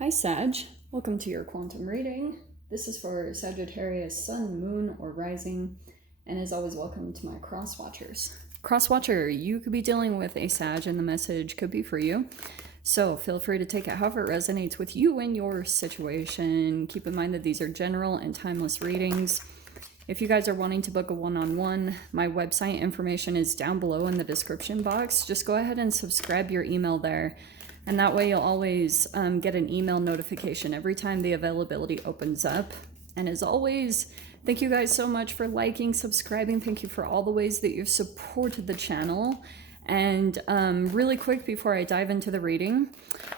Hi Sag, welcome to your quantum reading. This is for Sagittarius Sun, Moon, or Rising, and as always, welcome to my cross watchers. Cross watcher, you could be dealing with a Sag and the message could be for you. So feel free to take it however it resonates with you and your situation. Keep in mind that these are general and timeless readings. If you guys are wanting to book a one-on-one, my website information is down below in the description box. Just go ahead and subscribe your email there. And that way you'll always get an email notification every time the availability opens up. And as always, thank you guys so much for liking, subscribing. Thank you for all the ways that you've supported the channel. And really quick before I dive into the reading,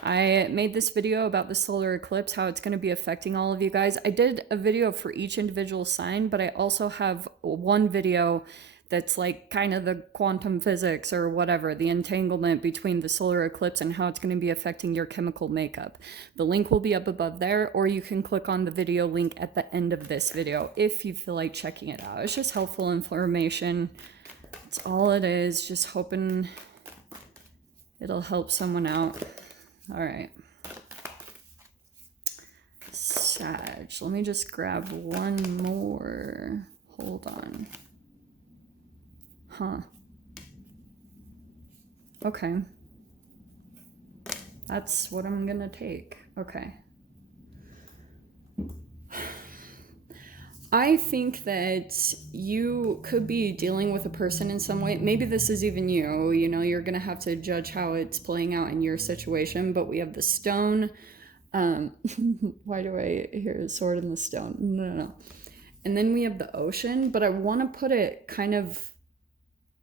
I made this video about the solar eclipse, how it's going to be affecting all of you guys. I did a video for each individual sign, but I also have one video that's like kind of the quantum physics or whatever, the entanglement between the solar eclipse and how it's going to be affecting your chemical makeup. The link will be up above there, or you can click on the video link at the end of this video if you feel like checking it out. It's just helpful information. That's all it is, just hoping it'll help someone out. All right. Sag, let me just grab one more. Hold on. Huh. Okay. That's what I'm gonna take. Okay. I think that you could be dealing with a person in some way. Maybe this is even you. You know, you're going to have to judge how it's playing out in your situation. But we have the stone. Why do I hear a sword in the stone? No. And then we have the ocean. But I want to put it kind of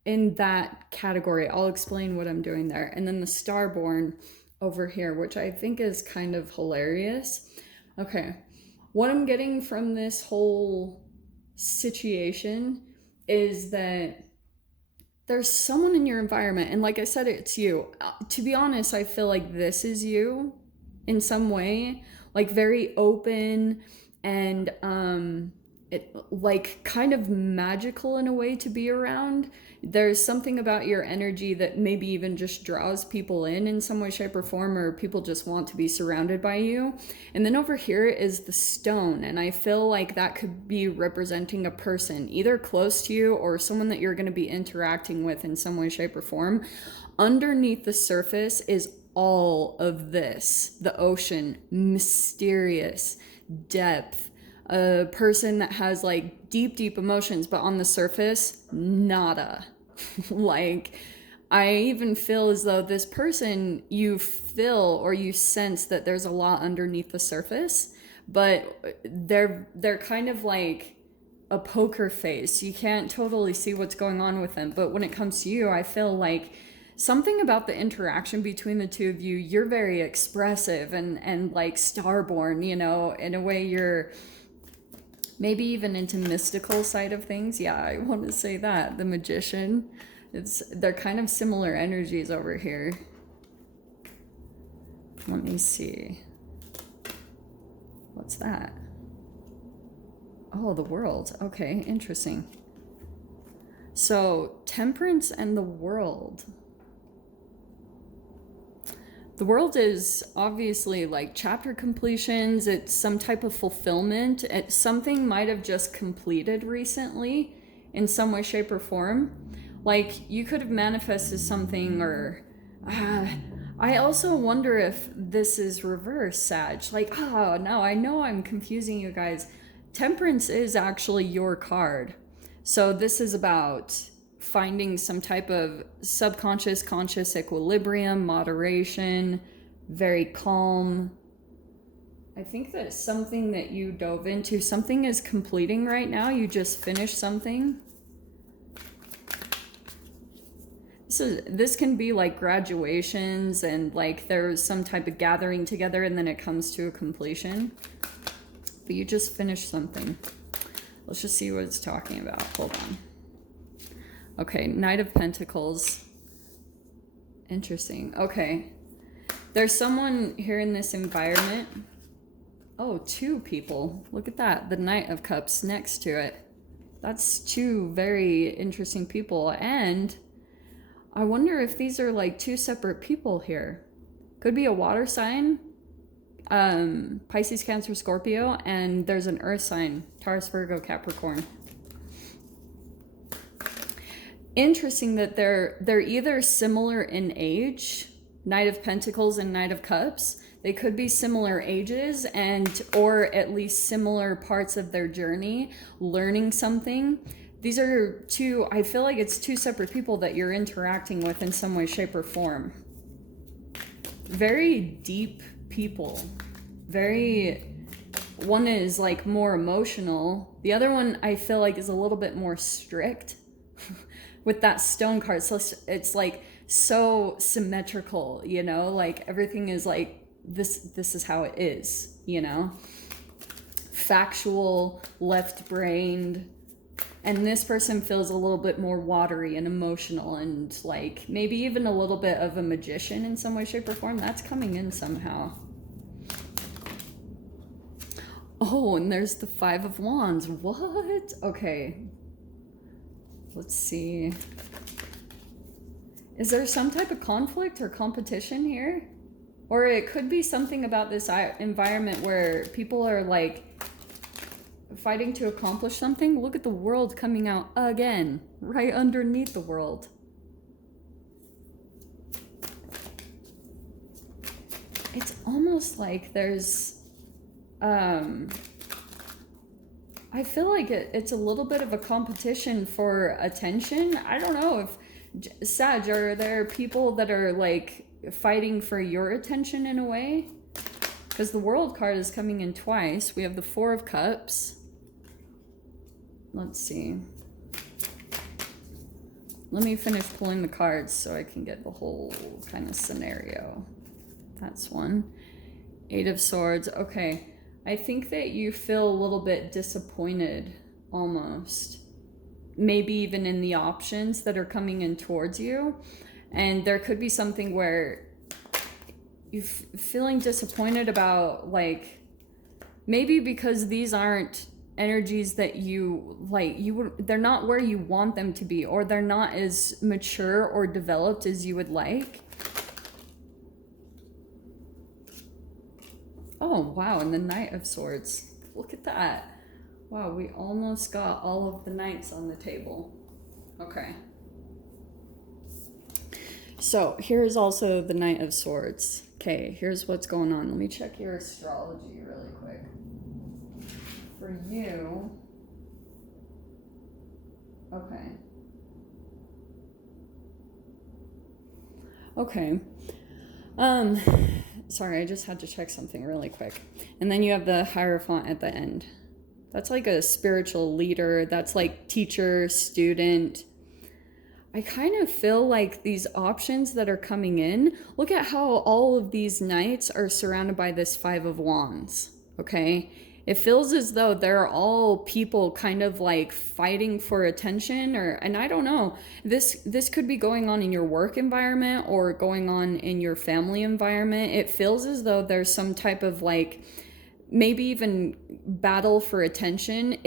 in that category. I'll explain what I'm doing there. And then the starborn over here, which I think is kind of hilarious. Okay. What I'm getting from this whole situation is that there's someone in your environment, and like I said, it's you. To be honest, I feel like this is you in some way, like very open and it like kind of magical in a way to be around. There's something about your energy that maybe even just draws people in some way, shape, or form, or people just want to be surrounded by you. And then over here is the stone, and I feel like that could be representing a person, either close to you or someone that you're going to be interacting with in some way, shape, or form. Underneath the surface is all of this, the ocean, mysterious, depth, a person that has like deep emotions, but on the surface, nada. Like, I even feel as though this person, you feel or you sense that there's a lot underneath the surface, but they're kind of like a poker face. You can't totally see what's going on with them. But when it comes to you, I feel like something about the interaction between the two of you, you're very expressive and like starborn, you know, in a way you're maybe even into mystical side of things. Yeah, I want to say that. The magician. They're kind of similar energies over here. Let me see. What's that? Oh, the world. Okay, interesting. So, temperance and the world. The world is obviously like chapter completions. It's some type of fulfillment. Something might have just completed recently in some way, shape, or form. Like you could have manifested something, or I also wonder if this is reverse, Sag. Like, oh no, I know I'm confusing you guys. Temperance is actually your card. So this is about finding some type of subconscious, conscious equilibrium, moderation, very calm. I think that something that you dove into, something is completing right now. You just finished something. This can be like graduations and like there's some type of gathering together and then it comes to a completion. But you just finished something. Let's just see what it's talking about. Hold on. Okay, Knight of Pentacles. Interesting. Okay. There's someone here in this environment. Oh, two people. Look at that. The Knight of Cups next to it. That's two very interesting people. And I wonder if these are like two separate people here. Could be a water sign Pisces, Cancer, Scorpio, and there's an earth sign, Taurus, Virgo, Capricorn. Interesting that they're either similar in age, Knight of Pentacles and Knight of Cups. They could be similar ages and or at least similar parts of their journey, learning something. These are two, I feel like it's two separate people that you're interacting with in some way, shape, or form. Very deep people. One is like more emotional. The other one I feel like is a little bit more strict with that stone card. So it's like so symmetrical, you know, like everything is like, this is how it is, you know, factual, left-brained. And this person feels a little bit more watery and emotional and like maybe even a little bit of a magician in some way, shape, or form. That's coming in somehow. Oh, and there's the Five of Wands. What? Okay. Let's see. Is there some type of conflict or competition here? Or it could be something about this environment where people are like fighting to accomplish something. Look at the World coming out again, right underneath the World. It's almost like there's, I feel like it's a little bit of a competition for attention. I don't know if, Sag, are there people that are like fighting for your attention in a way? Because the World card is coming in twice. We have the Four of Cups. Let's see. Let me finish pulling the cards so I can get the whole kind of scenario. That's one. Eight of Swords. Okay. I think that you feel a little bit disappointed, almost. Maybe even in the options that are coming in towards you. And there could be something where you're feeling disappointed about, like, maybe because these aren't energies that you like, they're not where you want them to be, or they're not as mature or developed as you would like. Oh, wow, and the Knight of Swords. Look at that. Wow, we almost got all of the knights on the table. Okay. So here's also the Knight of Swords. Okay, here's what's going on. Let me check your astrology really quick. For you, okay. Okay. Sorry, I just had to check something really quick. And then you have the Hierophant at the end. That's like a spiritual leader. That's like teacher, student. I kind of feel like these options that are coming in, look at how all of these knights are surrounded by this Five of Wands, okay? It feels as though they're all people kind of like fighting for attention, and I don't know. This could be going on in your work environment or going on in your family environment. It feels as though there's some type of like maybe even battle for attention.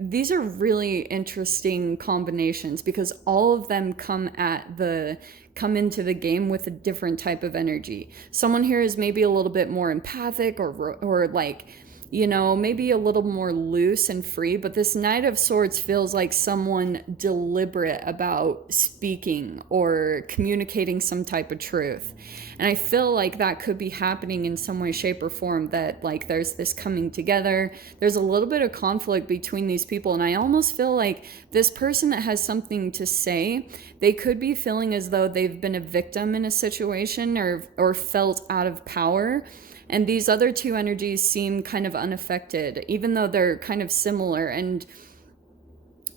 These are really interesting combinations because all of them come into the game with a different type of energy. Someone here is maybe a little bit more empathic or like, you know, maybe a little more loose and free, but this Knight of Swords feels like someone deliberate about speaking or communicating some type of truth. And I feel like that could be happening in some way, shape, or form, that like there's this coming together. There's a little bit of conflict between these people. And I almost feel like this person that has something to say, they could be feeling as though they've been a victim in a situation or felt out of power. And these other two energies seem kind of unaffected, even though they're kind of similar. And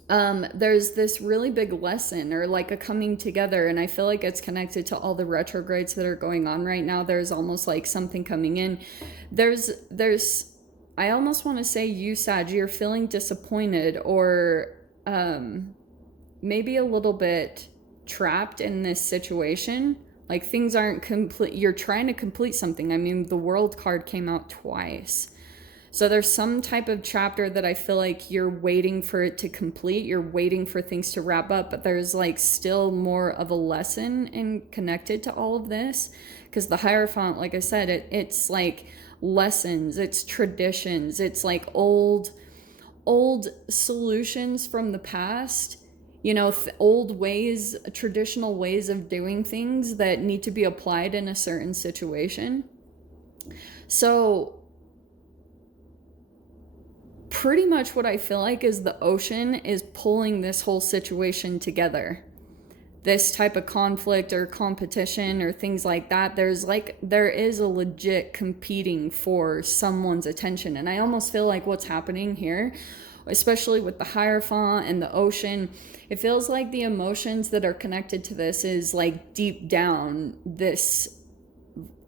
there's this really big lesson or like a coming together. And I feel like it's connected to all the retrogrades that are going on right now. There's almost like something coming in. I almost want to say you, Sag, you're feeling disappointed or maybe a little bit trapped in this situation. Like things aren't complete. You're trying to complete something. I mean, the World card came out twice. So there's some type of chapter that I feel like you're waiting for it to complete. You're waiting for things to wrap up, but there's like still more of a lesson connected to all of this. Because the Hierophant, like I said, it's like lessons, it's traditions, it's like old solutions from the past, you know, old ways, traditional ways of doing things that need to be applied in a certain situation. So pretty much what I feel like is the ocean is pulling this whole situation together. This type of conflict or competition or things like that, there is a legit competing for someone's attention. And I almost feel like what's happening here, especially with the Hierophant and the ocean, it feels like the emotions that are connected to this is like deep down this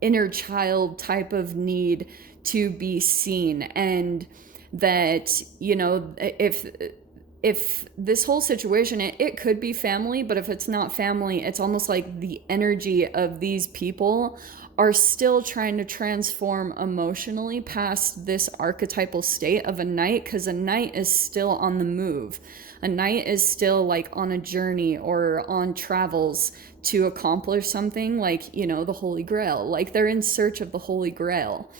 inner child type of need to be seen. And that, you know, if this whole situation, it could be family, but if it's not family, it's almost like the energy of these people are still trying to transform emotionally past this archetypal state of a knight, because a knight is still on the move. A knight is still like on a journey or on travels to accomplish something, like, you know, the Holy Grail. Like they're in search of the Holy Grail,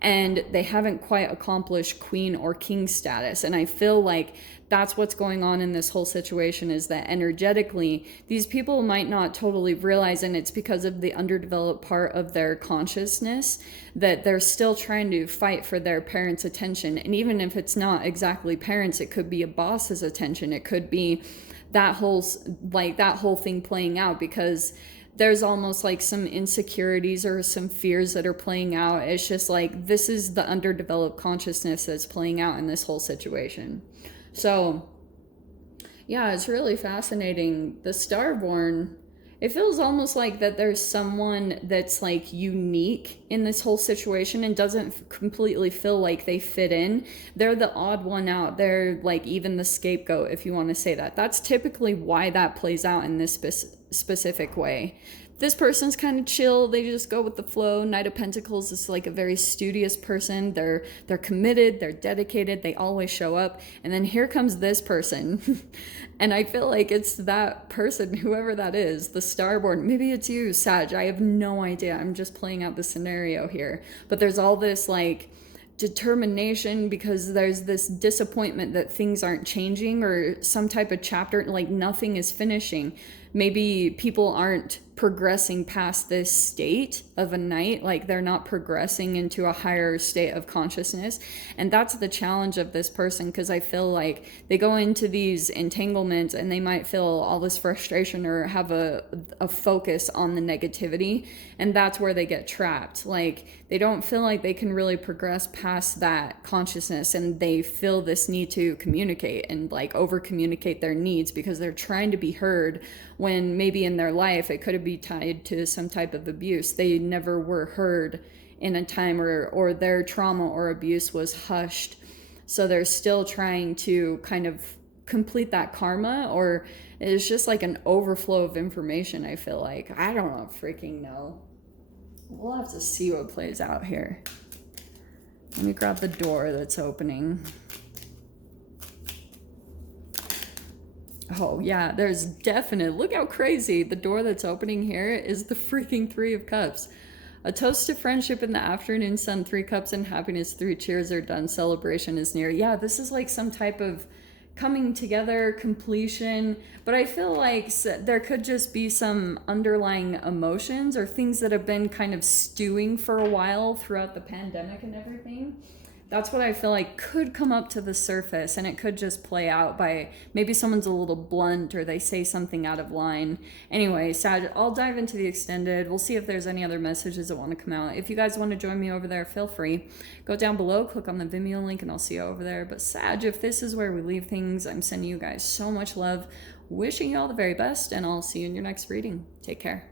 and they haven't quite accomplished queen or king status. And I feel like that's what's going on in this whole situation, is that energetically these people might not totally realize, and it's because of the underdeveloped part of their consciousness, that they're still trying to fight for their parents' attention. And even if it's not exactly parents, it could be a boss's attention, it could be that whole thing playing out, because there's almost like some insecurities or some fears that are playing out. It's just like, this is the underdeveloped consciousness that's playing out in this whole situation. So yeah, it's really fascinating. The Starborn, it feels almost like that there's someone that's like unique in this whole situation and doesn't completely feel like they fit in. They're the odd one out. They're like even the scapegoat, if you want to say that. That's typically why that plays out in this specific way. This person's kind of chill, they just go with the flow. Knight of Pentacles is like a very studious person. They're committed, they're dedicated, they always show up. And then here comes this person. And I feel like it's that person, whoever that is, the Starborn. Maybe it's you, Sag, I have no idea. I'm just playing out the scenario here. But there's all this like determination, because there's this disappointment that things aren't changing, or some type of chapter, like nothing is finishing. Maybe people aren't progressing past this state of a knight, like they're not progressing into a higher state of consciousness. And that's the challenge of this person, because I feel like they go into these entanglements and they might feel all this frustration or have a focus on the negativity, and that's where they get trapped. Like they don't feel like they can really progress past that consciousness, and they feel this need to communicate and like over communicate their needs, because they're trying to be heard, when maybe in their life it could be tied to some type of abuse. They never were heard in a time, or their trauma or abuse was hushed. So they're still trying to kind of complete that karma, or it's just like an overflow of information, I feel like. I don't freaking know. We'll have to see what plays out here. Let me grab the door that's opening. Oh yeah, there's definite, look how crazy, the door that's opening here is the freaking Three of Cups. A toast to friendship in the afternoon sun, 3 cups and happiness, 3 cheers are done, celebration is near. Yeah, this is like some type of coming together, completion, but I feel like there could just be some underlying emotions or things that have been kind of stewing for a while throughout the pandemic and everything. That's what I feel like could come up to the surface, and it could just play out by maybe someone's a little blunt or they say something out of line. Anyway, Sag, I'll dive into the extended. We'll see if there's any other messages that want to come out. If you guys want to join me over there, feel free. Go down below, click on the Vimeo link, and I'll see you over there. But Sag, if this is where we leave things, I'm sending you guys so much love, wishing you all the very best, and I'll see you in your next reading. Take care.